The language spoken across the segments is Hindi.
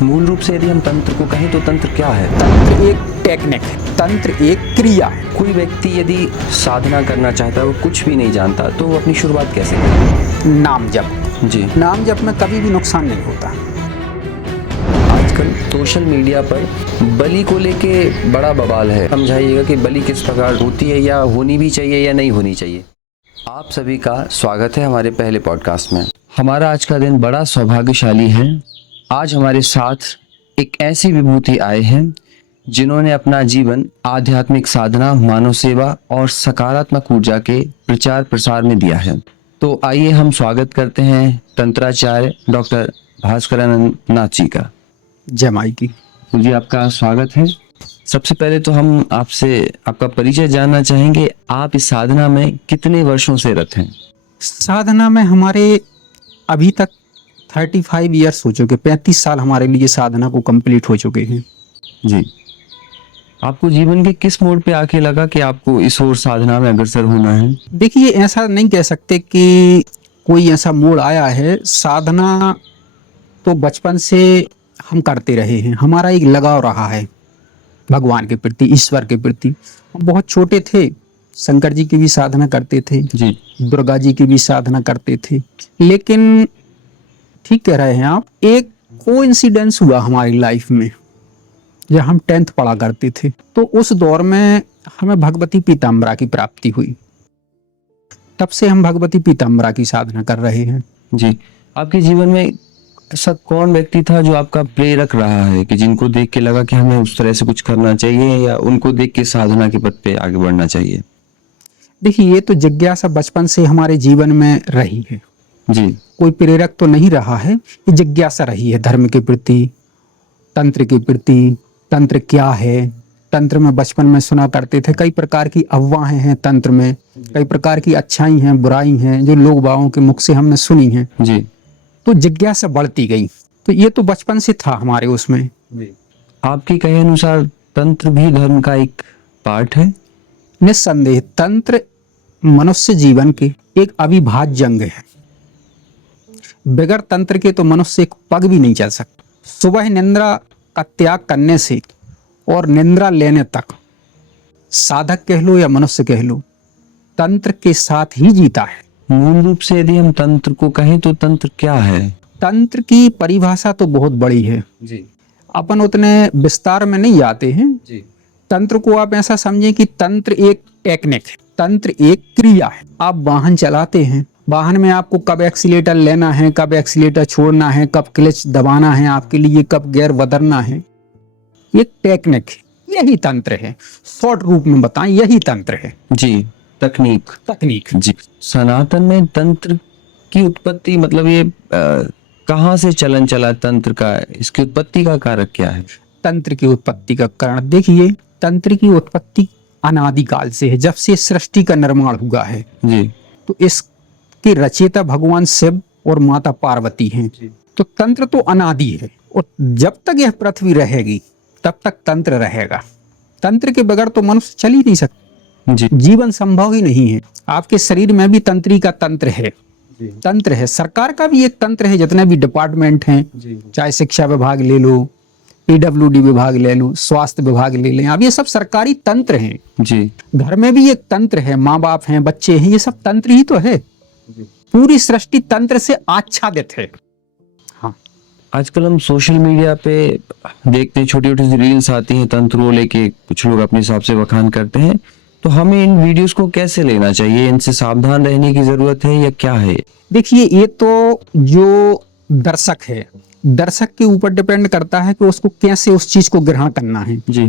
मूल रूप से यदि हम तंत्र को कहें तो तंत्र क्या है? तंत्र एक टेक्निक है, तंत्र एक क्रिया है। कोई व्यक्ति यदि साधना करना चाहता है, वो कुछ भी नहीं जानता, तो वो अपनी शुरुआत कैसे करे? नाम जप। जी। नाम जप में कभी भी नुकसान नहीं होता। आजकल सोशल मीडिया पर बलि को लेके बड़ा बवाल है। समझाइएगा कि बलि किस प्रकार होती है, या होनी भी चाहिए या नहीं होनी चाहिए। आप सभी का स्वागत है हमारे पहले पॉडकास्ट में। हमारा आज का दिन बड़ा सौभाग्यशाली है। आज हमारे साथ एक ऐसी विभूति आए हैं जिन्होंने अपना जीवन आध्यात्मिक साधना, मानव सेवा और सकारात्मक ऊर्जा के प्रचार प्रसार में दिया है। तो आइए हम स्वागत करते हैं तंत्राचार्य डॉक्टर भास्करानंद नाथ जी का। जय माई की। जी, आपका स्वागत है। सबसे पहले तो हम आपसे आपका परिचय जानना चाहेंगे। आप इस साधना में कितने वर्षों से रत हैं? साधना में हमारे अभी तक 35 ईयर्स हो चुके, 35 साल हमारे लिए साधना को कंप्लीट हो चुके हैं। जी। आपको जीवन के किस मोड़ पे आके लगा कि आपको इस ओर साधना में अग्रसर होना है? देखिए, ऐसा नहीं कह सकते कि कोई ऐसा मोड़ आया है। साधना तो बचपन से हम करते रहे हैं। हमारा एक लगाव रहा है भगवान के प्रति, ईश्वर के प्रति। हम बहुत छोटे थे, शंकर जी की भी साधना करते थे जी। दुर्गा जी की भी साधना करते थे। लेकिन ठीक कह रहे हैं आप, एक कोइंसिडेंस हुआ हमारी लाइफ में जब हम 10th पढ़ा करते थे। तो उस दौर में हमें भगवती पीताम्बरा की प्राप्ति हुई। तब से हम भगवती पीताम्बरा की साधना कर रहे हैं। जी। आपके जीवन में ऐसा कौन व्यक्ति था जो आपका प्रेरक रहा है, कि जिनको देख के लगा कि हमें उस तरह से कुछ करना चाहिए, या उनको देख के साधना के पथ पे आगे बढ़ना चाहिए? देखिए, ये तो जिज्ञासा बचपन से हमारे जीवन में रही है। जी। कोई प्रेरक तो नहीं रहा है, ये जिज्ञासा रही है धर्म के प्रति, तंत्र के प्रति। तंत्र क्या है? तंत्र में बचपन में सुना करते थे कई प्रकार की अफवाहें हैं तंत्र में, कई प्रकार की अच्छाई हैं, बुराई हैं, जो लोग बागों के मुख से हमने सुनी हैं। जी। तो जिज्ञासा बढ़ती गई। तो ये तो बचपन से था हमारे उसमें। आपके कहे अनुसार तंत्र भी धर्म का एक पार्ट है? निस्संदेह तंत्र मनुष्य जीवन के एक अविभाज्य अंग है। बगैर तंत्र के तो मनुष्य एक पग भी नहीं चल सकता। सुबह निंद्रा का त्याग करने से और निंद्रा लेने तक, साधक कह लो या मनुष्य कह लो, तंत्र के साथ ही जीता है। मूल रूप से यदि हम तंत्र को कहें तो तंत्र क्या है? तंत्र की परिभाषा तो बहुत बड़ी है। जी। अपन उतने विस्तार में नहीं जाते हैं। जी। तंत्र को आप ऐसा समझें कि तंत्र एक टेक्निक है, तंत्र एक क्रिया है। आप वाहन चलाते हैं, वाहन में आपको कब एक्सीलेटर लेना है, कब एक्सीलेटर छोड़ना है, कब क्लच दबाना है आपके लिए, कब गियर बदलना है, ये टेक्निक है। यही तंत्र है। शॉर्ट रूप में बताएं, यही तंत्र है। जी। तकनीक। जी। सनातन में तंत्र की उत्पत्ति, मतलब ये कहाँ से चलन चला तंत्र का? इसकी उत्पत्ति का कारक क्या है? तंत्र की उत्पत्ति का कारण देखिए, तंत्र की उत्पत्ति अनादिकाल से है, जब से सृष्टि का निर्माण हुआ है। जी। तो इसके रचयिता भगवान शिव और माता पार्वती हैं। तो तंत्र तो अनादि है, और जब तक यह पृथ्वी रहेगी तब तक तंत्र रहेगा। तंत्र के बगैर तो मनुष्य चल ही नहीं सकता। जी। जीवन संभव ही नहीं है। आपके शरीर में भी तंत्री का तंत्र है। तंत्र है। सरकार का भी एक तंत्र है। जितने भी डिपार्टमेंट हैं, चाहे शिक्षा विभाग ले लो, PWD विभाग ले लो, स्वास्थ्य विभाग ले लें, अब ये सब सरकारी तंत्र हैं। जी। घर में भी एक तंत्र है, माँ बाप हैं, बच्चे हैं, ये सब तंत्र ही तो है। पूरी सृष्टि तंत्र से आच्छादित है। हाँ। आजकल हम सोशल मीडिया पे देखते हैं, छोटी छोटी रील्स आती हैं तंत्र को लेके, कुछ लोग अपने हिसाब से बखान करते हैं। तो हमें इन वीडियोस को कैसे लेना चाहिए? इनसे सावधान रहने की जरूरत है या क्या है? देखिए, ये तो जो दर्शक है, दर्शक के ऊपर डिपेंड करता है कि उसको कैसे उस चीज को ग्रहण करना है। जी।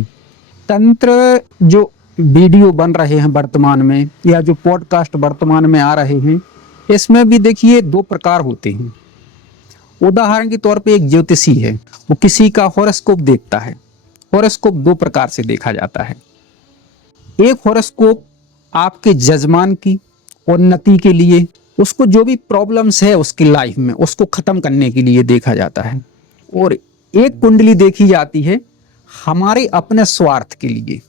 तंत्र जो वीडियो बन रहे हैं वर्तमान में, या जो पॉडकास्ट वर्तमान में आ रहे हैं, इसमें भी देखिए 2 प्रकार होते हैं। उदाहरण के तौर पे एक ज्योतिषी है, वो किसी का हॉरोस्कोप देखता है। हॉरोस्कोप 2 प्रकार से देखा जाता है। एक हॉरोस्कोप आपके जजमान की उन्नति के लिए, उसको जो भी प्रॉब्लम्स है उसकी लाइफ में, उसको खत्म करने के लिए देखा जाता है। और एक कुंडली देखी जाती है हमारे अपने स्वार्थ के लिए।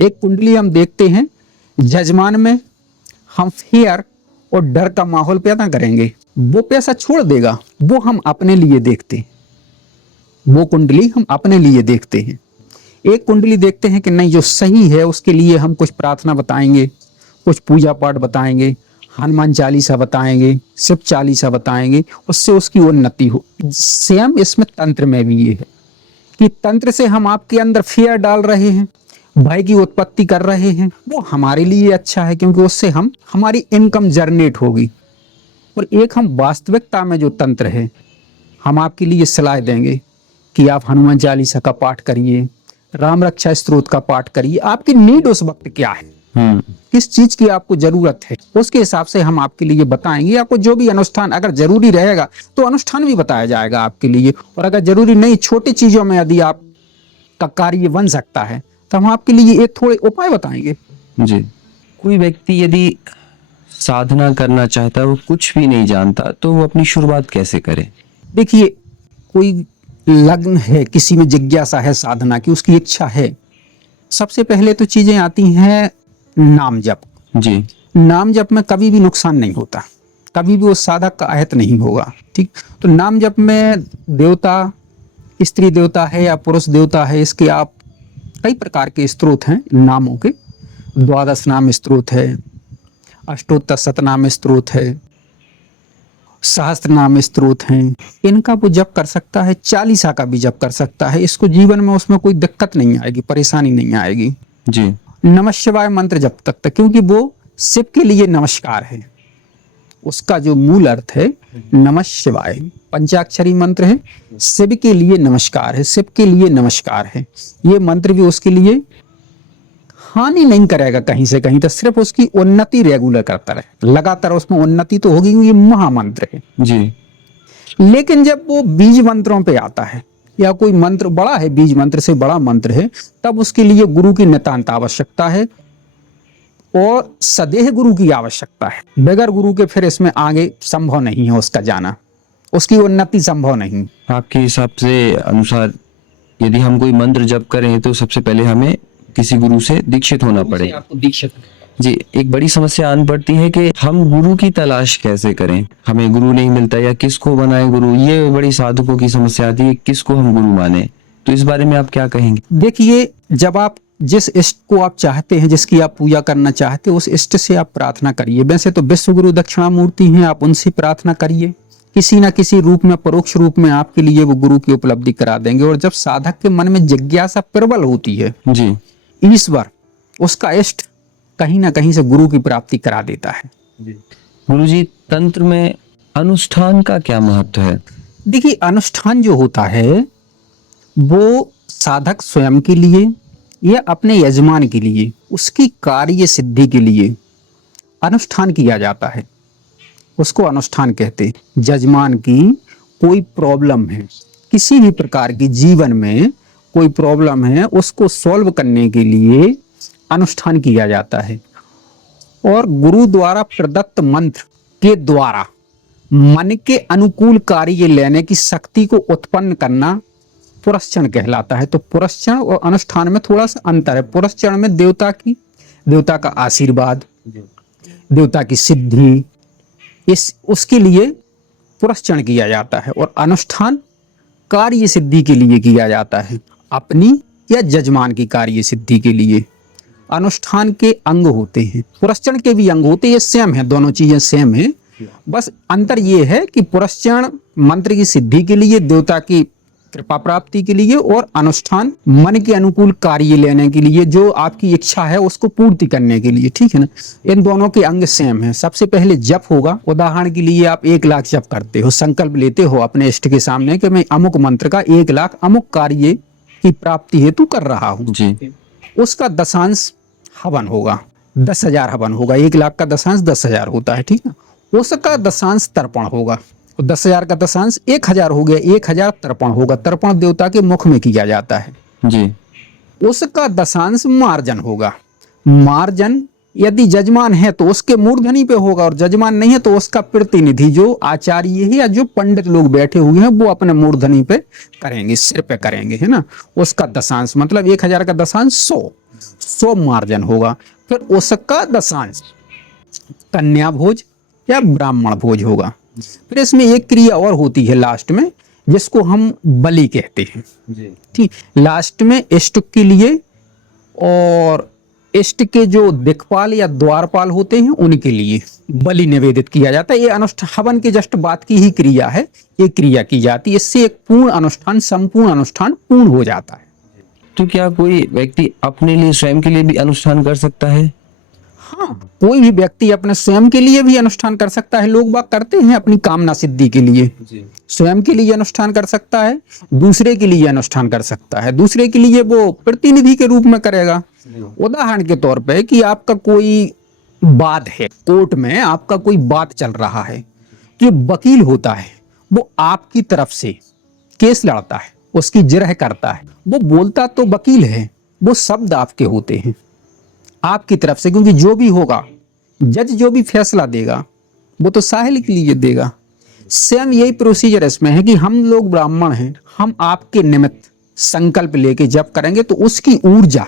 एक कुंडली हम देखते हैं, जजमान में हम फियर और डर का माहौल पैदा करेंगे, वो पैसा छोड़ देगा, वो हम अपने लिए देखते हैं, वो कुंडली हम अपने लिए देखते हैं। एक कुंडली देखते हैं कि नहीं जो सही है उसके लिए हम कुछ प्रार्थना बताएंगे, कुछ पूजा पाठ बताएंगे, हनुमान चालीसा बताएंगे, शिव चालीसा बताएंगे, उससे उसकी उन्नति हो। सेम इसमें तंत्र में भी ये है कि तंत्र से हम आपके अंदर फियर डाल रहे हैं, भय की उत्पत्ति कर रहे हैं, वो हमारे लिए अच्छा है क्योंकि उससे हमारी इनकम जनरेट होगी। और एक हम वास्तविकता में जो तंत्र है, हम आपके लिए सलाह देंगे कि आप हनुमान चालीसा का पाठ करिए, राम रक्षा स्तोत्र का पाठ करिए। आपकी नीड उस वक्त क्या है, किस चीज की आपको जरूरत है, उसके हिसाब से हम आपके लिए बताएंगे। आपको जो भी अनुष्ठान अगर जरूरी रहेगा तो अनुष्ठान भी बताया जाएगा आपके लिए, और अगर जरूरी नहीं, छोटी चीजों में यदि आपका कार्य बन सकता है तो हम आपके लिए ये थोड़े उपाय बताएंगे। जी। कोई व्यक्ति यदि साधना करना चाहता है, वो कुछ भी नहीं जानता, तो वो अपनी शुरुआत कैसे करे? देखिए, कोई लग्न है, किसी में जिज्ञासा है साधना की, उसकी इच्छा है, सबसे पहले तो चीजें आती हैं नाम जप। जी। नाम जप में कभी भी नुकसान नहीं होता, कभी भी उस साधक का आहत नहीं होगा। ठीक, तो नाम जप में देवता, स्त्री देवता है या पुरुष देवता है, इसके आप कई प्रकार के स्त्रोत हैं नामों के। 12 नाम स्त्रोत है, अष्टोत्तर शतनाम स्त्रोत है, सहस्त्र नाम स्त्रोत हैं। इनका वो जप कर सकता है, चालीसा का भी जप कर सकता है। इसको जीवन में उसमें कोई दिक्कत नहीं आएगी, परेशानी नहीं आएगी। जी। नमः शिवाय मंत्र जप तक, क्योंकि वो शिव के लिए नमस्कार है। उसका जो मूल अर्थ है नमः शिवाय, पंचाक्षरी मंत्र है, शिव के लिए नमस्कार है, शिव के लिए नमस्कार है। ये मंत्र भी उसके लिए हानि नहीं करेगा कहीं से कहीं, तो सिर्फ उसकी उन्नति रेगुलर करता रहे, लगातार उसमें उन्नति तो होगी, ये महामंत्र है। जी। लेकिन जब वो बीज मंत्रों पे आता है या कोई मंत्र बड़ा है, बीज मंत्र से बड़ा मंत्र है, तब उसके लिए गुरु की नितांत आवश्यकता है और सदेह गुरु की आवश्यकता है। बगैर गुरु के फिर इसमें आगे संभव नहीं है उसका जाना, उसकी उन्नति संभव नहीं। आपके हिसाब से अनुसार यदि हम कोई मंत्र जप करें तो सबसे पहले हमें किसी गुरु से दीक्षित होना पड़ेगा। आपको दीक्षित। जी। एक बड़ी समस्या आन पड़ती है कि हम गुरु की तलाश कैसे करें, हमें गुरु नहीं मिलता, या किसको बनाए गुरु, ये बड़ी साधकों की समस्या आती है, किसको हम गुरु माने। तो इस बारे में आप क्या कहेंगे? देखिए, जब आप जिस इष्ट को आप चाहते हैं, जिसकी आप पूजा करना चाहते हैं, उस इष्ट से आप प्रार्थना करिए। वैसे तो विश्व गुरु दक्षिणामूर्ति हैं, आप उनसे प्रार्थना करिए। किसी ना किसी रूप में, परोक्ष रूप में आपके लिए वो गुरु की उपलब्धि करा देंगे। और जब साधक के मन में जिज्ञासा प्रबल होती है, जी, ईश्वर, उसका इष्ट कहीं ना कहीं से गुरु की प्राप्ति करा देता है। गुरुजी, तंत्र में अनुष्ठान का क्या महत्व है? देखिए, अनुष्ठान जो होता है वो साधक स्वयं के लिए या अपने यजमान के लिए, उसकी कार्य सिद्धि के लिए अनुष्ठान किया जाता है, उसको अनुष्ठान कहते हैं। यजमान की कोई प्रॉब्लम है, किसी भी प्रकार की जीवन में कोई प्रॉब्लम है, उसको सॉल्व करने के लिए अनुष्ठान किया जाता है। और गुरु द्वारा प्रदत्त मंत्र के द्वारा मन के अनुकूल कार्य लेने की शक्ति को उत्पन्न करना पुरस्चरण कहलाता है। तो पुरस्चरण और अनुष्ठान में थोड़ा सा अंतर है। पुरस्चरण में देवता का आशीर्वाद, देवता की सिद्धि, उसके लिए पुरस्चरण किया जाता है। और अनुष्ठान कार्य सिद्धि के लिए किया जाता है, अपनी या जजमान की कार्य सिद्धि के लिए। अनुष्ठान के अंग होते हैं, पुरस्चरण के भी अंग होते हैं, ये सेम है, दोनों चीजें सेम है। बस अंतर ये है कि पुरस्चरण मंत्र की सिद्धि के लिए, देवता की कृपा प्राप्ति के लिए, और अनुष्ठान मन के अनुकूल कार्य लेने के लिए, जो आपकी इच्छा है उसको पूर्ति करने के लिए। ठीक है ना, इन दोनों के अंग सेम है। सबसे पहले जप होगा। उदाहरण के लिए आप 1 लाख जप करते हो, संकल्प लेते हो अपने इष्ट के सामने कि मैं अमुक मंत्र का 1 लाख अमुक कार्य की प्राप्ति हेतु कर रहा हूँ। उसका दशांश हवन होगा, 10,000 हवन होगा। 1 लाख का दशांश 10,000 होता है, ठीक है। उसका दशांश तर्पण होगा, 10,000 का दशांश 1,000 हो गया, 1,000 तर्पण होगा। तर्पण देवता के मुख में किया जाता है जी। उसका दशांश मार्जन होगा। मार्जन यदि जजमान है तो उसके मूर्धनी पे होगा, और जजमान नहीं है तो उसका प्रतिनिधि जो आचार्य है या जो पंडित लोग बैठे हुए हैं वो अपने मूर्धनी पे करेंगे, सिर पे करेंगे, है ना। उसका दशांश मतलब 1,000 का दशांश 100 मार्जन होगा। फिर उसका दशांश कन्या भोज या ब्राह्मण भोज होगा। फिर इसमें एक क्रिया और होती है लास्ट में, जिसको हम बलि कहते हैं। ठीक, लास्ट में इष्ट के लिए और इष्ट के जो दिक्पाल या द्वारपाल होते हैं उनके लिए बलि निवेदित किया जाता है। ये अनुष्ठान हवन के जस्ट बात की ही क्रिया है, ये क्रिया की जाती है। इससे एक पूर्ण अनुष्ठान, संपूर्ण अनुष्ठान पूर्ण हो जाता है। तो क्या कोई व्यक्ति अपने लिए, स्वयं के लिए भी अनुष्ठान कर सकता है? हाँ, कोई भी व्यक्ति अपने स्वयं के लिए भी अनुष्ठान कर सकता है। लोग बात करते हैं अपनी कामना सिद्धि के लिए, स्वयं के लिए अनुष्ठान कर सकता है, दूसरे के लिए अनुष्ठान कर सकता है। दूसरे के लिए वो प्रतिनिधि के रूप में करेगा। उदाहरण के तौर पे कि आपका कोई वाद है, कोर्ट में आपका कोई वाद चल रहा है, जो वकील होता है वो आपकी तरफ से केस लड़ता है, उसकी जिरह करता है। वो बोलता तो वकील है, वो शब्द आपके होते हैं आपकी तरफ से, क्योंकि जो भी होगा, जज जो भी फैसला देगा वो तो साहिल के लिए देगा। सेम यही प्रोसीजर इसमें है कि हम लोग ब्राह्मण हैं, हम आपके निमित्त संकल्प लेके जप करेंगे तो उसकी ऊर्जा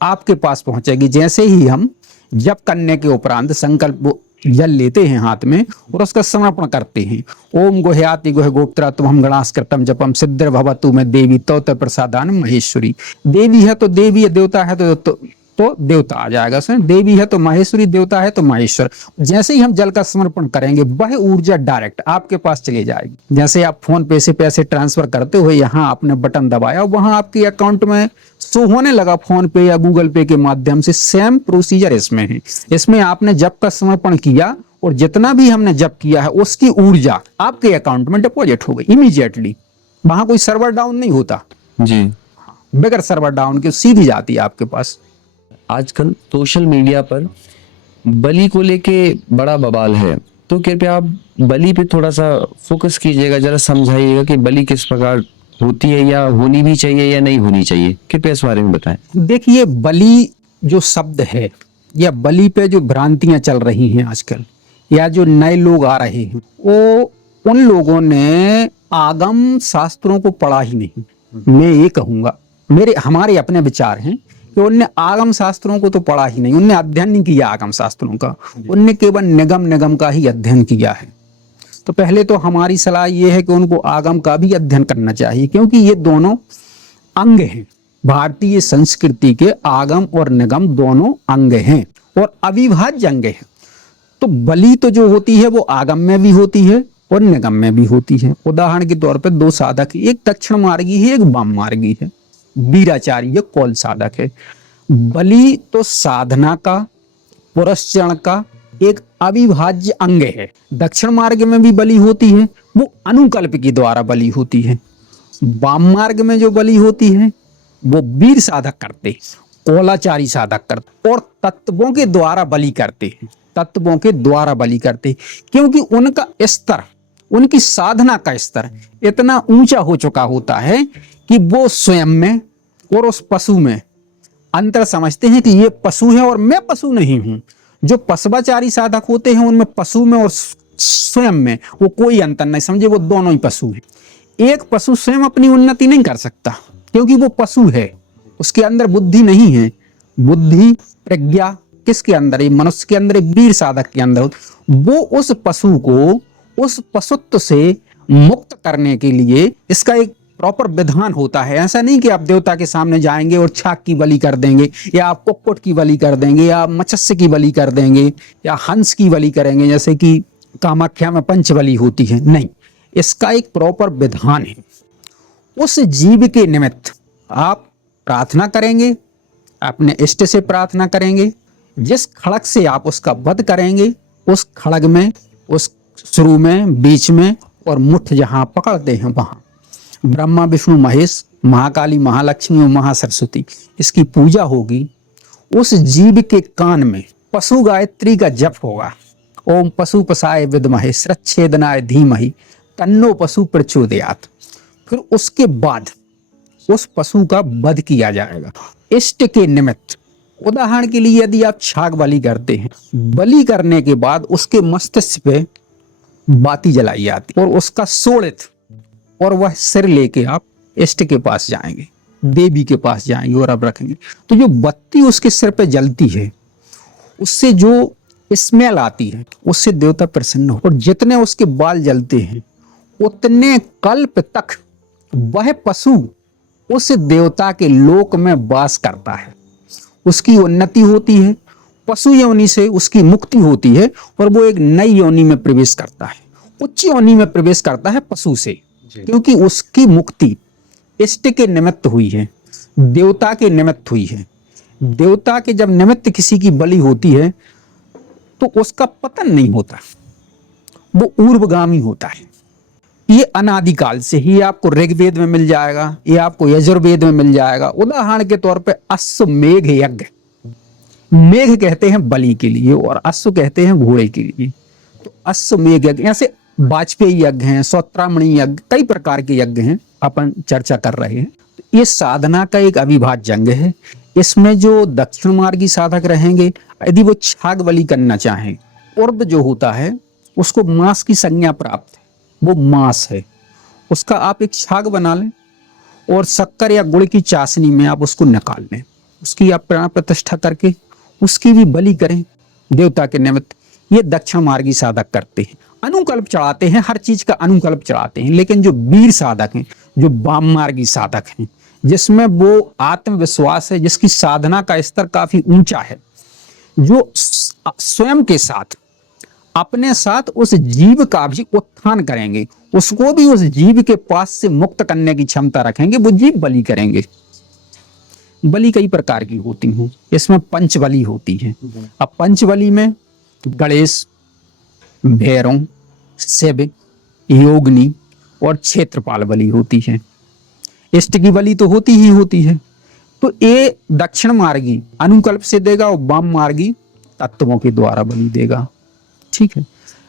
आपके पास पहुंचेगी। जैसे ही हम जप करने के उपरांत संकल्प जल लेते हैं हाथ में और उसका समर्पण करते हैं, ओम गुह्याति गुह गोप्त्रा तुम हम गणास्कृतम जपम सिद्धिर भवतु में देवी तो प्रसादान महेश्वरी। देवी है तो देवी है, देवता है तो देवता आ जाएगा उसमें। देवी है तो महेश्वरी, देवता है तो महेश्वर। जैसे ही हम जल का समर्पण करेंगे वह ऊर्जा डायरेक्ट आपके पास चली जाएगी। जैसे आप फोन पे से पैसे ट्रांसफर करते हुए यहाँ आपने बटन दबाया, वहां आपके अकाउंट में शो होने लगा फोन पे या गूगल पे के माध्यम से। सेम प्रोसीजर इसमें है। इसमें आपने जप का समर्पण किया और जितना भी हमने जप किया है उसकी ऊर्जा आपके अकाउंट में डिपॉजिट हो गई इमीडिएटली। वहां कोई सर्वर डाउन नहीं होता जी, बगैर सर्वर डाउन के सीधी जाती है आपके पास। आजकल सोशल मीडिया पर बलि को लेके बड़ा बवाल है, तो कृपया आप बलि पे थोड़ा सा फोकस कीजिएगा, जरा समझाइएगा कि बलि किस प्रकार होती है या होनी भी चाहिए या नहीं होनी चाहिए। कृपया इस बारे में बताएं। देखिए, बलि जो शब्द है या बलि पे जो भ्रांतियां चल रही हैं आजकल, या जो नए लोग आ रहे हैं, वो उन लोगों ने आगम शास्त्रों को पढ़ा ही नहीं। मैं ये कहूंगा, हमारे अपने विचार हैं कि उनने आगम शास्त्रों को तो पढ़ा ही नहीं, उनने अध्ययन नहीं किया आगम शास्त्रों का, उनने केवल निगम का ही अध्ययन किया है। तो पहले तो हमारी सलाह यह है कि उनको आगम का भी अध्ययन करना चाहिए, क्योंकि ये दोनों अंग हैं भारतीय संस्कृति के। आगम और निगम दोनों अंग हैं और अविभाज्य अंग हैं। तो बलि तो जो होती है वो आगम में भी होती है और निगम में भी होती है। उदाहरण के तौर पर दो साधक, एक दक्षिण मार्गी है, एक वाम मार्गी है। वीराचार्य कौल साधक है। बलि तो साधना का, पुरस्चरण का एक अविभाज्य अंग है। दक्षिण मार्ग में भी बलि होती है, वो अनुकल्प के द्वारा बलि होती है। वाम मार्ग में जो बलि होती है वो वीर साधक करते, कौलाचारी साधक करते और तत्वों के द्वारा बलि करते हैं। तत्वों के द्वारा बलि करते, क्योंकि उनका स्तर, उनकी साधना का स्तर इतना ऊंचा हो चुका होता है कि वो स्वयं में और उस पशु में अंतर समझते हैं कि ये पशु है और मैं पशु नहीं हूं। जो पशुवाचारी साधक होते हैं उनमें पशु में और स्वयं में वो कोई अंतर नहीं समझे, वो दोनों ही पशु हैं। एक पशु स्वयं अपनी उन्नति नहीं कर सकता क्योंकि वो पशु है, उसके अंदर बुद्धि नहीं है। बुद्धि प्रज्ञा किसके अंदर है? मनुष्य के अंदर, वीर साधक के अंदर। वो उस पशु को उस पशुत्व से मुक्त करने के लिए इसका एक प्रॉपर विधान होता है। ऐसा नहीं कि आप देवता के सामने जाएंगे और छाक की बलि कर देंगे, या आप कुक्कुट की बलि कर देंगे, या मत्स्य की बलि कर देंगे, या हंस की बलि करेंगे जैसे कि कामाख्या में पंचबली होती है। नहीं, इसका एक प्रॉपर विधान है। उस जीव के निमित्त आप प्रार्थना करेंगे, अपने इष्ट से प्रार्थना करेंगे। जिस खड़ग से आप उसका वध करेंगे, उस खड़ग में, उस शुरू में, बीच में और मुठ जहां पकड़ते हैं वहां ब्रह्मा विष्णु महेश, महाकाली, महालक्ष्मी और महासरस्वती, इसकी पूजा होगी। उस जीव के कान में पशु गायत्री का जप होगा। ओम पशु पसाय विद्महे श्रच्छेदनाय धीमहि तन्नो पशु प्रचोदयात्। फिर उसके बाद उस पशु का वध किया जाएगा इष्ट के निमित्त। उदाहरण के लिए यदि आप छाग बलि करते हैं, बलि करने के बाद उसके मस्तिष्क पे बाती जलाई जाती और उसका शोणित और वह सिर लेके आप इष्ट के पास जाएंगे, देवी के पास जाएंगे और आप रखेंगे। तो जो बत्ती उसके सिर पे जलती है, उससे जो स्मेल आती है, उससे देवता प्रसन्न हो। और जितने उसके बाल जलते हैं उतने कल्प तक वह पशु उस देवता के लोक में वास करता है, उसकी उन्नति होती है, पशु योनि से उसकी मुक्ति होती है और वो एक नई योनि में प्रवेश करता है, उच्च योनि में प्रवेश करता है पशु से, क्योंकि उसकी मुक्ति इष्ट के निमित्त हुई है, देवता के निमित्त हुई है। देवता के जब निमित्त किसी की बलि होती है तो उसका पतन नहीं होता, वो ऊर्ध्वगामी होता है। ये अनादिकाल से ही आपको ऋग्वेद में मिल जाएगा, ये आपको यजुर्वेद में मिल जाएगा। उदाहरण के तौर पे अश्वमेघ यज्ञ, मेघ कहते हैं बलि के लिए और अश्व कहते हैं घोड़े के लिए। तो अश्वमेघ यज्ञ, ऐसे वाजपेयी यज्ञ हैं, सौत्रामणि यज्ञ, कई प्रकार के यज्ञ हैं, अपन चर्चा कर रहे हैं। तो ये साधना का एक अविभाज्य अंग है। इसमें जो दक्षिण मार्गी साधक रहेंगे, यदि वो छाग बलि करना चाहें, उर्द जो होता है उसको मांस की संज्ञा प्राप्त है, वो मांस है, उसका आप एक छाग बना लें और शक्कर या गुड़ की चाशनी में आप उसको निकाल लें, उसकी आप प्राण प्रतिष्ठा करके उसकी भी बलि करें देवता के निमित्त। ये दक्षिण मार्गी साधक करते हैं, अनुकल्प चढ़ाते हैं, हर चीज का अनुकल्प चढ़ाते हैं। लेकिन जो वीर साधक हैं, जो वाम मार्गी साधक हैं, जिसमें वो आत्मविश्वास है, जिसकी साधना का स्तर काफी ऊंचा है, जो स्वयं के साथ अपने साथ उस जीव का भी उत्थान करेंगे, उसको भी उस जीव के पास से मुक्त करने की क्षमता रखेंगे, वो जीव बलि करेंगे। बलि कई प्रकार की होती हैं, इसमें पंचबलि होती है। अब पंचबलि में गणेश, भैरव, शिव, योगिनी और क्षेत्रपाल बलि होती है। इष्ट की बलि तो होती ही होती है। तो ये दक्षिण मार्गी अनुकल्प से देगा और वाम मार्गी तत्वों के द्वारा बलि देगा, ठीक है।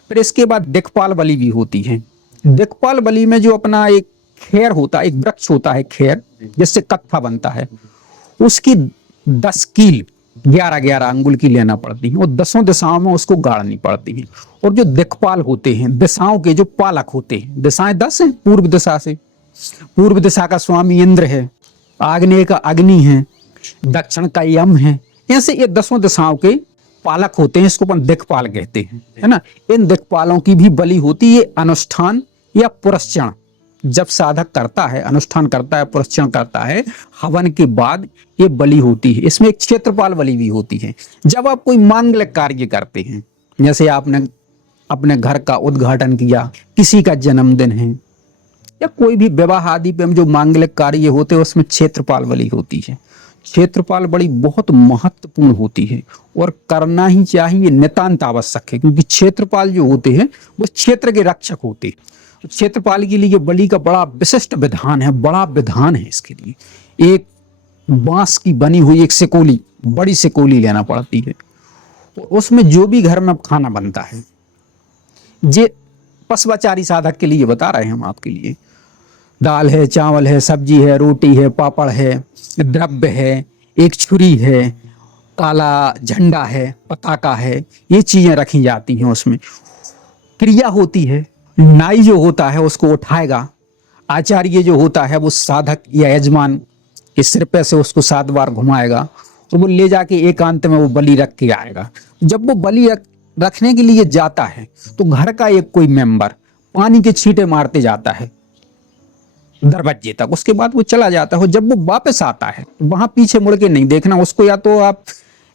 फिर इसके बाद दिक्पाल बलि भी होती है। दिक्पाल बलि में जो अपना एक खेर होता है, एक वृक्ष होता है खेर, जिससे कत्था बनता है, उसकी 10 कील 11-11 अंगुल की लेना पड़ती है और 10 दिशाओं में उसको गाड़नी पड़ती है। और जो दिक्पाल होते हैं, दिशाओं के जो पालक होते हैं, दिशाएं 10 हैं। पूर्व दिशा से, पूर्व दिशा का स्वामी इंद्र है, आग्नेय का अग्नि है, दक्षिण का यम है, ऐसे ये 10 दिशाओं के पालक होते हैं, इसको अपन दिक्पाल कहते हैं, है ना। इन दिक्पालों की भी बलि होती है। अनुष्ठान या पुरस्चरण जब साधक करता है, अनुष्ठान करता है, पुरस्चरण करता है, हवन के बाद ये बलि होती है। इसमें एक क्षेत्रपाल बलि भी होती है। जब आप कोई मांगलिक कार्य करते हैं, जैसे आपने अपने घर का उद्घाटन किया, किसी का जन्मदिन है, या कोई भी विवाह आदि पे जो मांगलिक कार्य होते हैं, उसमें क्षेत्रपाल बलि होती है। क्षेत्रपाल बलि बहुत महत्वपूर्ण होती है और करना ही चाहिए, नितांत आवश्यक है, क्योंकि क्षेत्रपाल जो होते हैं वो क्षेत्र के रक्षक होते हैं। क्षेत्रपाल के लिए बलि का बड़ा विशिष्ट विधान है, बड़ा विधान है। इसके लिए एक बांस की बनी हुई एक सिकोली, बड़ी सिकोली लेना पड़ती है, और उसमें जो भी घर में खाना बनता है, ये पशुचारी साधक के लिए बता रहे हैं हम आपके लिए, दाल है, चावल है, सब्जी है, रोटी है, पापड़ है, द्रव्य है, एक छुरी है, काला झंडा है, पताका है, ये चीजें रखी जाती हैं। उसमें क्रिया होती है, नाई जो होता है उसको उठाएगा, आचार्य जो होता है वो साधक या यजमान के सिर पे से उसको 7 बार घुमाएगा, तो वो ले जाके एकांत में वो बलि रख के आएगा। जब वो बलि रखने के लिए जाता है तो घर का एक कोई मेंबर पानी के छींटे मारते जाता है दरवाजे तक, उसके बाद वो चला जाता है। जब वो वापस आता है तो वहां पीछे मुड़ के नहीं देखना उसको, या तो आप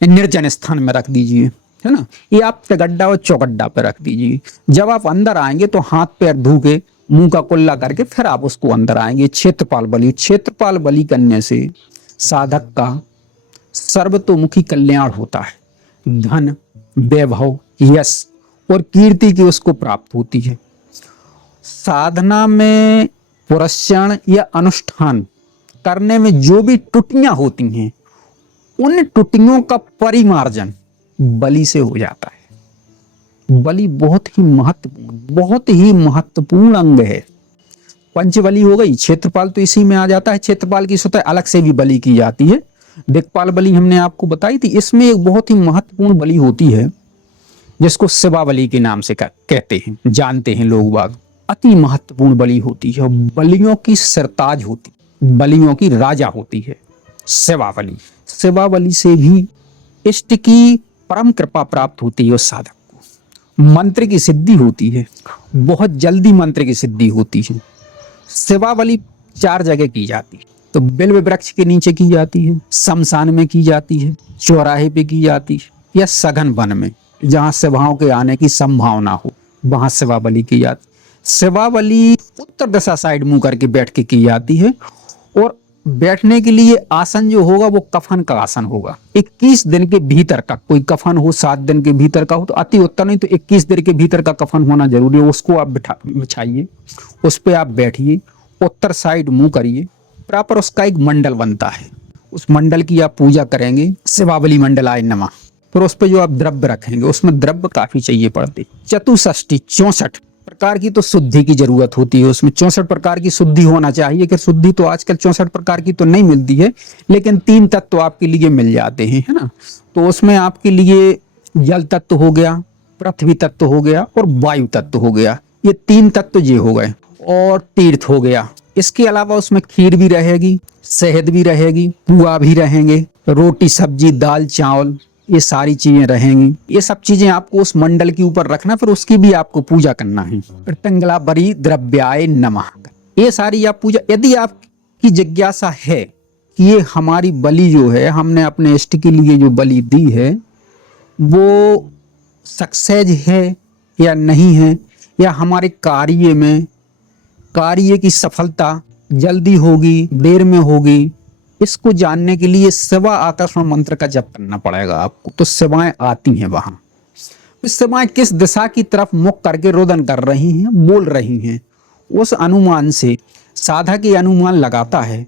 निर्जन स्थान में रख दीजिए, है ना, ये आप गड्ढा और चौगड्ढा पे रख दीजिए। जब आप अंदर आएंगे तो हाथ पैर धो के, मुंह का कुल्ला करके फिर आप उसको अंदर आएंगे। क्षेत्रपाल बलि, क्षेत्रपाल बलि करने से साधक का सर्वतोमुखी कल्याण होता है। धन, वैभव, यश और कीर्ति की उसको प्राप्त होती है। साधना में पुरस्चरण या अनुष्ठान करने में जो भी त्रुटियां होती हैं, उन त्रुटियों का परिमार्जन बलि से हो जाता है। बलि बहुत ही महत्वपूर्ण अंग है। पंचबलि हो गई, क्षेत्रपाल तो इसी में आ जाता है। क्षेत्रपाल की स्वतः अलग से भी बलि की जाती है। दिक्पाल बलि हमने आपको बताई थी। इसमें एक बहुत ही महत्वपूर्ण बलि होती है जिसको शिवा बलि के नाम से कहते हैं, जानते हैं लोग बाग। अति महत्वपूर्ण बलि होती है, बलियों की सरताज होती, बलियों की राजा होती है शिवा बलि। शिवा बलि से भी इष्ट की परम कृपा प्राप्त होती है उस साधक को, मंत्र की सिद्धि होती है, बहुत जल्दी मंत्र की सिद्धि होती है। शिवावली 4 जगह की जाती है, तो बिल्व वृक्ष के नीचे की जाती है, शमशान में की जाती है, चौराहे पे की जाती है, या सघन वन में जहां शिवाओं के आने की संभावना हो वहां शिवावली की जाती है। शिवावली उत्तर दिशा साइड मुंह करके बैठ के की जाती है, और बैठने के लिए आसन जो होगा वो कफन का आसन होगा। 21 दिन के भीतर का, कोई कफन हो 7 दिन के भीतर का हो तो अति उत्तम, नहीं तो 21 दिन के भीतर का कफन होना जरूरी है। उसको आप बिछाइए, उस पे आप बैठिए, उत्तर साइड मुंह करिए, प्रॉपर उसका एक मंडल बनता है, उस मंडल की आप पूजा करेंगे, शिवावली मंडलाय नमः। फिर उस पे जो आप द्रव्य रखेंगे, उसमें द्रव्य काफी चाहिए पड़ते, 64 प्रकार की तो शुद्धि की जरूरत होती है उसमें, 64 प्रकार की शुद्धि होना चाहिए। कि शुद्धि तो आजकल 64 प्रकार की तो नहीं मिलती है, लेकिन 3 तत्व तो आपके लिए मिल जाते हैं, है ना। तो उसमें आपके लिए जल तत्व हो गया, पृथ्वी तत्व हो गया और वायु तत्व हो गया, ये 3 तत्व ये हो गए, और तीर्थ हो गया। इसके अलावा उसमें खीर भी रहेगी, शहद भी रहेगी, पुआ भी रहेंगे, रोटी सब्जी दाल चावल ये सारी चीजें रहेंगी। ये सब चीजें आपको उस मंडल के ऊपर रखना, फिर उसकी भी आपको पूजा करना है। प्रत्यंगला बरी द्रव्याय नमः, ये सारी आप पूजा। यदि आपकी जिज्ञासा है कि ये हमारी बलि जो है, हमने अपने इष्ट के लिए जो बलि दी है वो सक्सेस है या नहीं है, या हमारे कार्य की सफलता जल्दी होगी देर में होगी, इसको जानने के लिए शिवा आकर्षण मंत्र का जप करना पड़ेगा आपको। तो शिवाएं आती हैं वहां, शिवाएं किस दिशा की तरफ मुख करके रोदन कर रही हैं, बोल रही हैं, उस अनुमान से साधक ये अनुमान लगाता है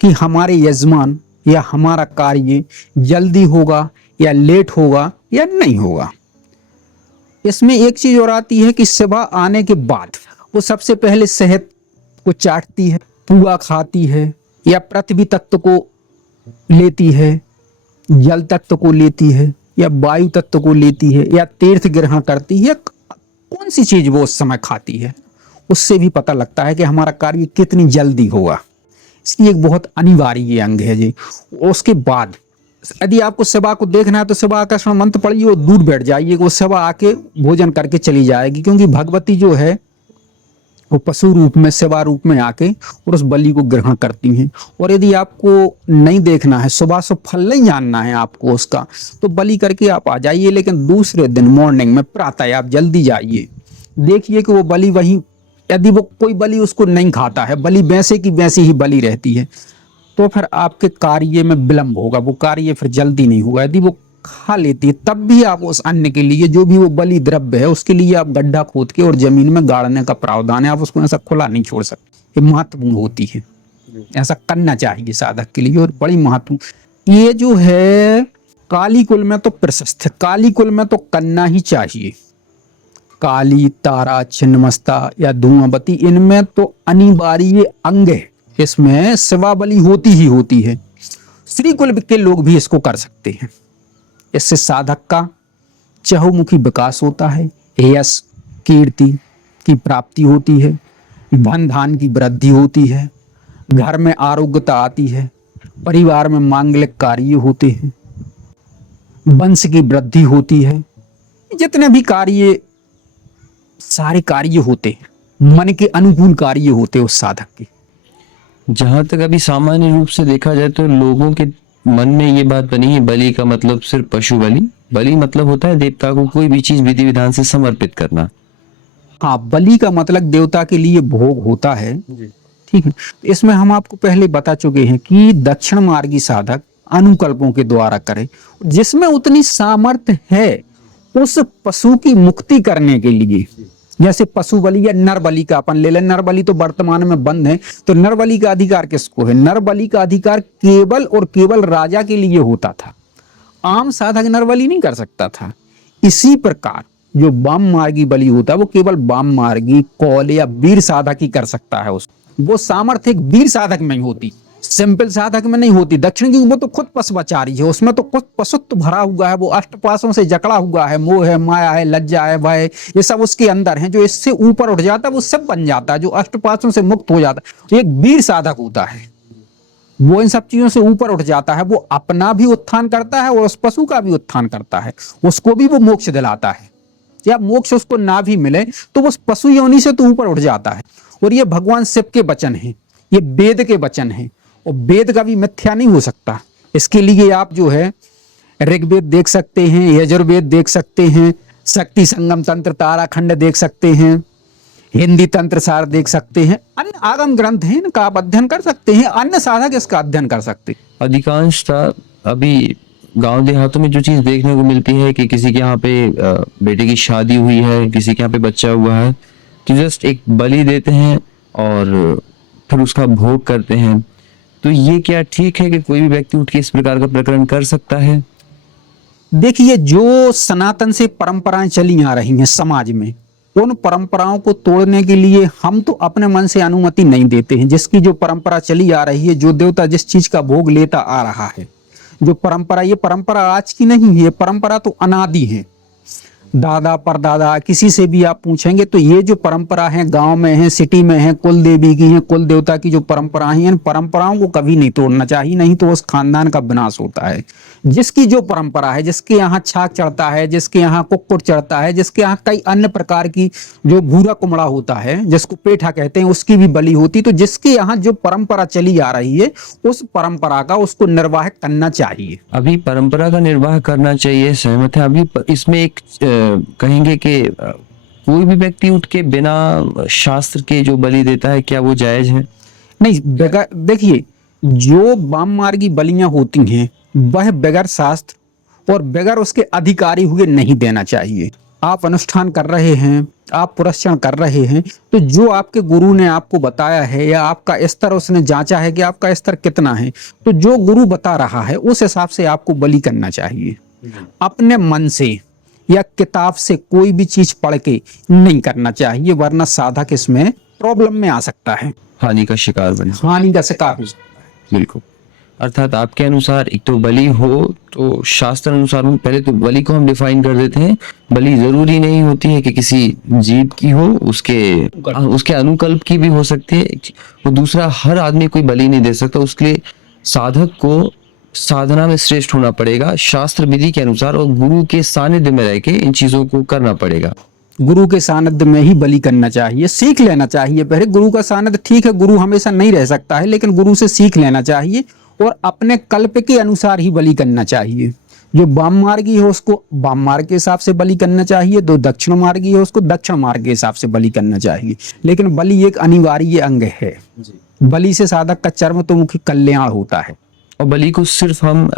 कि हमारे यजमान या हमारा कार्य जल्दी होगा या लेट होगा या नहीं होगा। इसमें एक चीज और आती है कि शिवा आने के बाद वो सबसे पहले शहद को चाटती है, पुआ खाती है, या पृथ्वी तत्व को लेती है, जल तत्व को लेती है, या वायु तत्व को लेती है, या तीर्थ ग्रहण करती है, कौन सी चीज वो उस समय खाती है, उससे भी पता लगता है कि हमारा कार्य कितनी जल्दी होगा। इसलिए एक बहुत अनिवार्य ये अंग है जी। उसके बाद यदि आपको शिवा को देखना है तो शिवा आकर्षण मंत्र पढ़िए और दूर बैठ जाइए, वो शिवा आके भोजन करके चली जाएगी, क्योंकि भगवती जो है वो पशु रूप में, सेवा रूप में आके और उस बलि को ग्रहण करती हैं। और यदि आपको नहीं देखना है, सुबह से फल नहीं जानना है आपको उसका, तो बलि करके आप आ जाइए, लेकिन दूसरे दिन मॉर्निंग में प्रातः आप जल्दी जाइए, देखिए कि वो बलि वहीं, यदि वो कोई बलि उसको नहीं खाता है, बलि वैसे की वैसी ही बलि रहती है, तो फिर आपके कार्य में विलंब होगा, वो कार्य फिर जल्दी नहीं होगा। यदि वो खा लेती है तब भी आप उस अन्न के लिए, जो भी वो बलि द्रव्य है उसके लिए आप गड्ढा खोद के और जमीन में गाड़ने का प्रावधान है, आप उसको ऐसा खुला नहीं छोड़ सकते। ये महत्वपूर्ण होती है, ऐसा करना चाहिए साधक के लिए, और बड़ी महत्वपूर्ण। ये जो है काली कुल में तो प्रशस्त है, काली कुल में तो करना ही चाहिए। काली, तारा, छिन्नमस्ता या धूमावती, इनमें तो अनिवार्य अंग है, इसमें शिवा बलि होती ही होती है। श्री कुल के लोग भी इसको कर सकते हैं। इससे साधक का चहुमुखी विकास होता है, यश कीर्ति की प्राप्ति होती है, धन धान की वृद्धि होती है, घर में आरोग्यता आती है, परिवार में मांगलिक कार्य होते हैं, वंश की वृद्धि होती है। जितने भी कार्य, सारे कार्य होते हैं, मन के अनुकूल कार्य होते हैं उस साधक के। जहाँ तक अभी सामान्य रूप से देखा जाए तो लोगों के मन में ये बात बनी है, बलि का मतलब सिर्फ पशु बलि, बलि मतलब होता है देवता को कोई भी चीज विधि विधान से समर्पित करना। हाँ, बलि का मतलब देवता के लिए भोग होता है, ठीक है। इसमें हम आपको पहले बता चुके हैं कि दक्षिण मार्गी साधक अनुकल्पों के द्वारा करे, जिसमें उतनी सामर्थ्य है उस पशु की मुक्ति करने के लिए। जैसे पशु बलि या नर बलि का अपन ले लें, नर बलि तो वर्तमान में बंद है, तो नर बलि का अधिकार किसको है? नर बलि का अधिकार केवल और केवल राजा के लिए होता था, आम साधक नर बलि नहीं कर सकता था। इसी प्रकार जो वाम मार्गी बलि होता है वो केवल वाम मार्गी, कौल या वीर साधक ही कर सकता है। वो सामर्थ्य एक वीर साधक में ही होती, सिंपल साधक में नहीं होती। दक्षिण की वो तो खुद पशुचारी है, उसमें तो खुद पशुत्व भरा हुआ है, वो अष्टपाशों से जकड़ा हुआ है, मोह है, माया है, लज्जा है, भय, ये सब उसके अंदर है। जो इससे ऊपर उठ जाता है वो सब बन जाता है, जो अष्टपाशों से मुक्त हो जाता है, एक वीर साधक होता है। वो इन सब चीजों से ऊपर उठ जाता है, वो अपना भी उत्थान करता है और उस पशु का भी उत्थान करता है, उसको भी वो मोक्ष दिलाता है। या मोक्ष उसको ना भी मिले तो वो उस पशु योनि से तो ऊपर उठ जाता है। और ये भगवान शिव के वचन हैं, ये वेद के वचन हैं, और वेद का भी मिथ्या नहीं हो सकता। इसके लिए आप जो है ऋग्वेद देख सकते हैं, यजुर्वेद देख सकते हैं, शक्ति संगम तंत्र ताराखंड देख सकते हैं, हिंदी तंत्र सार देख सकते हैं, अन्य आगम ग्रंथ हैं, इनका आप अध्ययन कर सकते हैं, अन्य साधक इसका अध्ययन कर सकते हैं। अधिकांशतः अभी गांव देहातों में जो चीज देखने को मिलती है कि किसी के यहाँ पे बेटे की शादी हुई है, किसी के यहाँ पे बच्चा हुआ है, तो जस्ट एक बलि देते हैं और फिर उसका भोग करते हैं। तो ये क्या ठीक है कि कोई भी व्यक्ति उठ के इस प्रकार का प्रकरण कर सकता है? देखिए, जो सनातन से परंपराएं चली आ रही हैं समाज में, उन परंपराओं को तोड़ने के लिए हम तो अपने मन से अनुमति नहीं देते हैं। जिसकी जो परंपरा चली आ रही है, जो देवता जिस चीज का भोग लेता आ रहा है, जो परंपरा, ये परंपरा आज की नहीं है, ये परंपरा तो अनादि है। दादा परदादा किसी से भी आप पूछेंगे तो ये जो परंपरा है, गांव में है, सिटी में है, कुल देवी की है, कुल देवता की जो परंपरा है, इन परंपराओं को कभी नहीं तोड़ना चाहिए, नहीं तो उस खानदान का विनाश होता है। जिसकी जो परंपरा है, जिसके यहाँ छाक चढ़ता है, जिसके यहाँ कुक्कुट चढ़ता है, जिसके यहाँ कई अन्य प्रकार की जो भूरा कुमड़ा होता है, जिसको पेठा कहते हैं, उसकी भी बलि होती। तो जिसके यहाँ जो परंपरा चली आ रही है, उस परंपरा का उसको निर्वाह करना चाहिए। अभी परंपरा का निर्वाह करना चाहिए, सहमत है। अभी इसमें एक कहेंगे कि कोई भी व्यक्ति उठ के बिना शास्त्र के जो बलि देता है, क्या वो जायज है? नहीं, बगैर, देखिए, जो वाम मार्गी बलियां होती हैं वह बगैर शास्त्र और बगैर उसके अधिकारी हुए नहीं देना चाहिए। आप अनुष्ठान कर रहे हैं, आप पुरस्कार कर रहे हैं, तो जो आपके गुरु ने आपको बताया है या आपका स्तर उसने जांचा है कि आपका स्तर कितना है, तो जो गुरु बता रहा है उस हिसाब से आपको बलि करना चाहिए। अपने मन से या किताब से कोई भी चीज पढ़ के नहीं करना चाहिए, वरना साधक इसमें प्रॉब्लम में आ सकता है, हानि का शिकार बने, हानि का शिकार हो सकता है। बिल्कुल। अर्थात आपके अनुसार एक तो बलि हो तो शास्त्र अनुसार हो। पहले तो बलि को हम डिफाइन कर देते हैं। बलि जरूरी नहीं होती है कि किसी जीव की हो, उसके अनुकल्प की भी हो सकती है। और दूसरा, हर आदमी कोई बलि नहीं दे सकता। उसके लिए साधक को साधना में श्रेष्ठ होना पड़ेगा, शास्त्र विधि के अनुसार, और गुरु के सानिध्य में रह के इन चीजों को करना पड़ेगा। गुरु के सानिध्य में ही बलि करना चाहिए, सीख लेना चाहिए पहले। गुरु का सानिध्य, ठीक है, गुरु हमेशा नहीं रह सकता है, लेकिन गुरु से सीख लेना चाहिए और अपने कल्प के अनुसार ही बलि करना चाहिए। जो वाम मार्गी है उसको वाम मार्ग के हिसाब से बलि करना चाहिए, जो दक्षिण मार्गी है उसको दक्षिण मार्ग के हिसाब से बलि करना चाहिए। लेकिन बलि एक अनिवार्य अंग है। बलि से साधक का चर्म तो मुख्य कल्याण होता है। और बलि को सिर्फ हम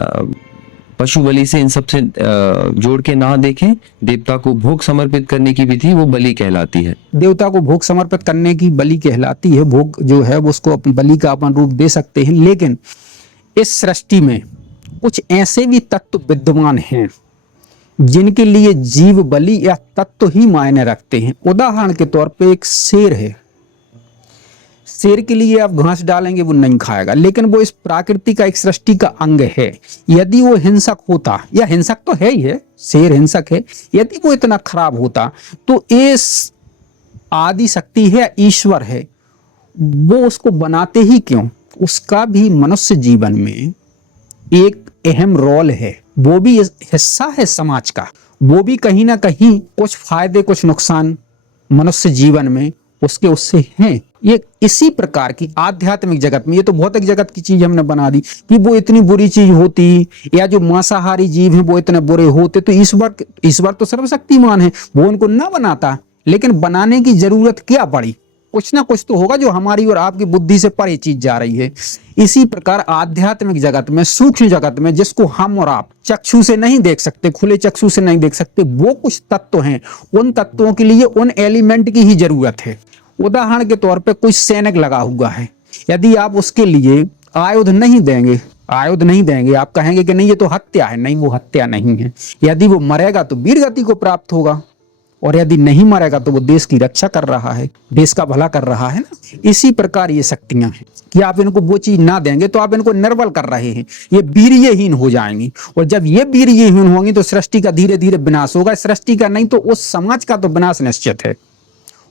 पशु बलि से इन सब से जोड़ के ना देखें। देवता को भोग समर्पित करने की विधि वो बलि कहलाती है। देवता को भोग समर्पित करने की बलि कहलाती है। भोग जो है उसको अपनी बलि का अपन रूप दे सकते हैं। लेकिन इस सृष्टि में कुछ ऐसे भी तत्व विद्यमान हैं जिनके लिए जीव बलि या तत्व ही मायने रखते हैं। उदाहरण के तौर पे एक शेर है। शेर के लिए आप घास डालेंगे वो नहीं खाएगा, लेकिन वो इस प्रकृति का, एक सृष्टि का अंग है। यदि वो हिंसक होता, या हिंसक तो है ही है, शेर हिंसक है, यदि वो इतना खराब होता तो इस आदि शक्ति है, ईश्वर है, वो उसको बनाते ही क्यों? उसका भी मनुष्य जीवन में एक अहम रोल है, वो भी हिस्सा है समाज का। वो भी कहीं ना कहीं कुछ फायदे कुछ नुकसान मनुष्य जीवन में उसके उससे हैं। ये इसी प्रकार की आध्यात्मिक जगत में, ये तो भौतिक जगत की चीज हमने बना दी कि वो इतनी बुरी चीज होती, या जो मांसाहारी जीव हैं वो इतने बुरे होते, तो ईश्वर तो सर्वशक्तिमान है, वो उनको ना बनाता। लेकिन बनाने की जरूरत क्या पड़ी? कुछ ना कुछ तो होगा जो हमारी और आपकी बुद्धि से परे चीज जा रही है। इसी प्रकार आध्यात्मिक जगत में, सूक्ष्म जगत में, जिसको हम और आप चक्षु से नहीं देख सकते, खुले चक्षु से नहीं देख सकते, वो कुछ तत्व हैं। उन तत्वों के लिए उन एलिमेंट की ही जरूरत है। उदाहरण के तौर पे कोई सैनिक लगा हुआ है, यदि आप उसके लिए आयुध नहीं देंगे, आप कहेंगे कि नहीं ये तो हत्या है, नहीं वो हत्या नहीं है। यदि वो मरेगा तो वीरगति को प्राप्त होगा, और यदि नहीं मरेगा तो वो देश की रक्षा कर रहा है, देश का भला कर रहा है ना। इसी प्रकार ये शक्तियां हैं कि आप इनको वो चीज ना देंगे तो आप इनको निर्बल कर रहे हैं, ये वीर्यहीन हो जाएंगी। और जब ये वीर्यहीन होंगी तो सृष्टि का धीरे धीरे विनाश होगा। सृष्टि का नहीं तो उस समाज का तो विनाश निश्चित है।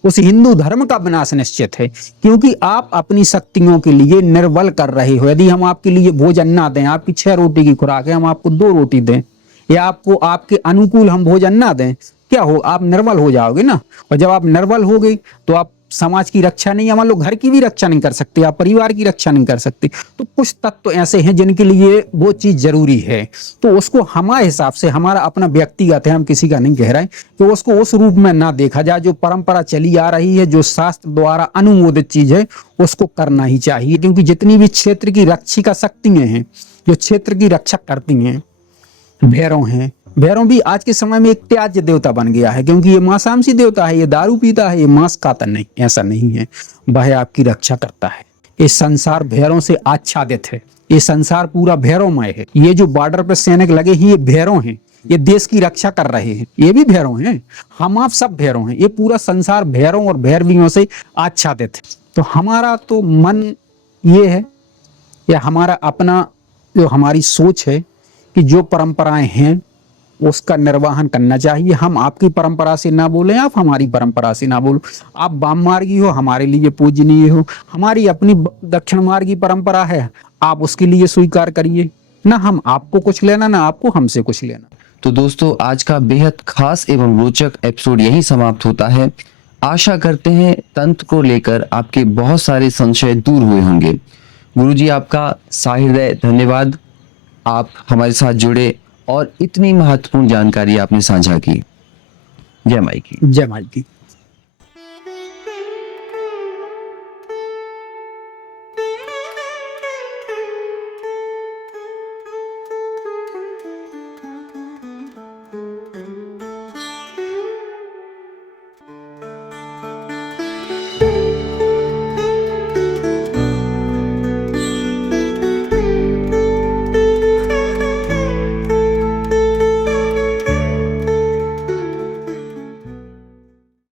उस हिंदू धर्म का विनाश निश्चित है, क्योंकि आप अपनी शक्तियों के लिए निर्बल कर रहे हो। यदि हम आपके लिए भोजन ना दें, आपकी 6 रोटी की खुराक है, हम आपको 2 रोटी दें, या आपको आपके अनुकूल हम भोजन ना दें, क्या हो, आप निर्बल हो जाओगे ना। और जब आप निर्बल हो गए तो आप समाज की रक्षा नहीं, मान लो घर की भी रक्षा नहीं कर सकते, आप परिवार की रक्षा नहीं कर सकते। तो कुछ तत्व ऐसे हैं जिनके लिए वो चीज जरूरी है, तो उसको हमारे हिसाब से, हमारा अपना व्यक्तिगत है, हम किसी का नहीं कह रहे हैं, कि उसको उस रूप में ना देखा जाए। जो परंपरा चली आ रही है, जो शास्त्र द्वारा अनुमोदित चीज है, उसको करना ही चाहिए। क्योंकि जितनी भी क्षेत्र की रक्षिका शक्तियां हैं, जो क्षेत्र की रक्षा करती हैं, भैरव हैं, भैरव भी आज के समय में एक त्याज्य देवता बन गया है, क्योंकि ये मांसाहारी देवता है, ये दारू पीता है, ये मांस खाता नहीं, ऐसा नहीं है। वह आपकी रक्षा करता है। ये संसार भैरव से आच्छादित है, ये संसार पूरा भैरवमय है। ये जो बॉर्डर पर सैनिक लगे हैं, ये भैरव हैं, ये देश की रक्षा कर रहे हैं, ये भी भैरव हैं, हम आप सब भैरव हैं। ये पूरा संसार भैरव और भैरवियों से आच्छादित है। तो हमारा तो मन ये है, या हमारा अपना जो हमारी सोच है कि जो परंपराएं हैं उसका निर्वहन करना चाहिए। हम आपकी परंपरा से ना बोलें, आप हमारी परंपरा से ना बोलो। आप वाम मार्गी हो, हमारे लिए पूजनीय हो, हमारी अपनी दक्षिण मार्गी परंपरा है, आप उसके लिए स्वीकार करिए। ना हम आपको कुछ लेना, ना आपको हमसे कुछ लेना। तो दोस्तों, आज का बेहद खास एवं रोचक एपिसोड यहीं समाप्त होता है। आशा करते हैं तंत्र को लेकर आपके बहुत सारे संशय दूर हुए होंगे। गुरुजी, आपका साहृदय धन्यवाद। आप हमारे साथ जुड़े और इतनी महत्वपूर्ण जानकारी आपने साझा की। जय माई की। जय माई की।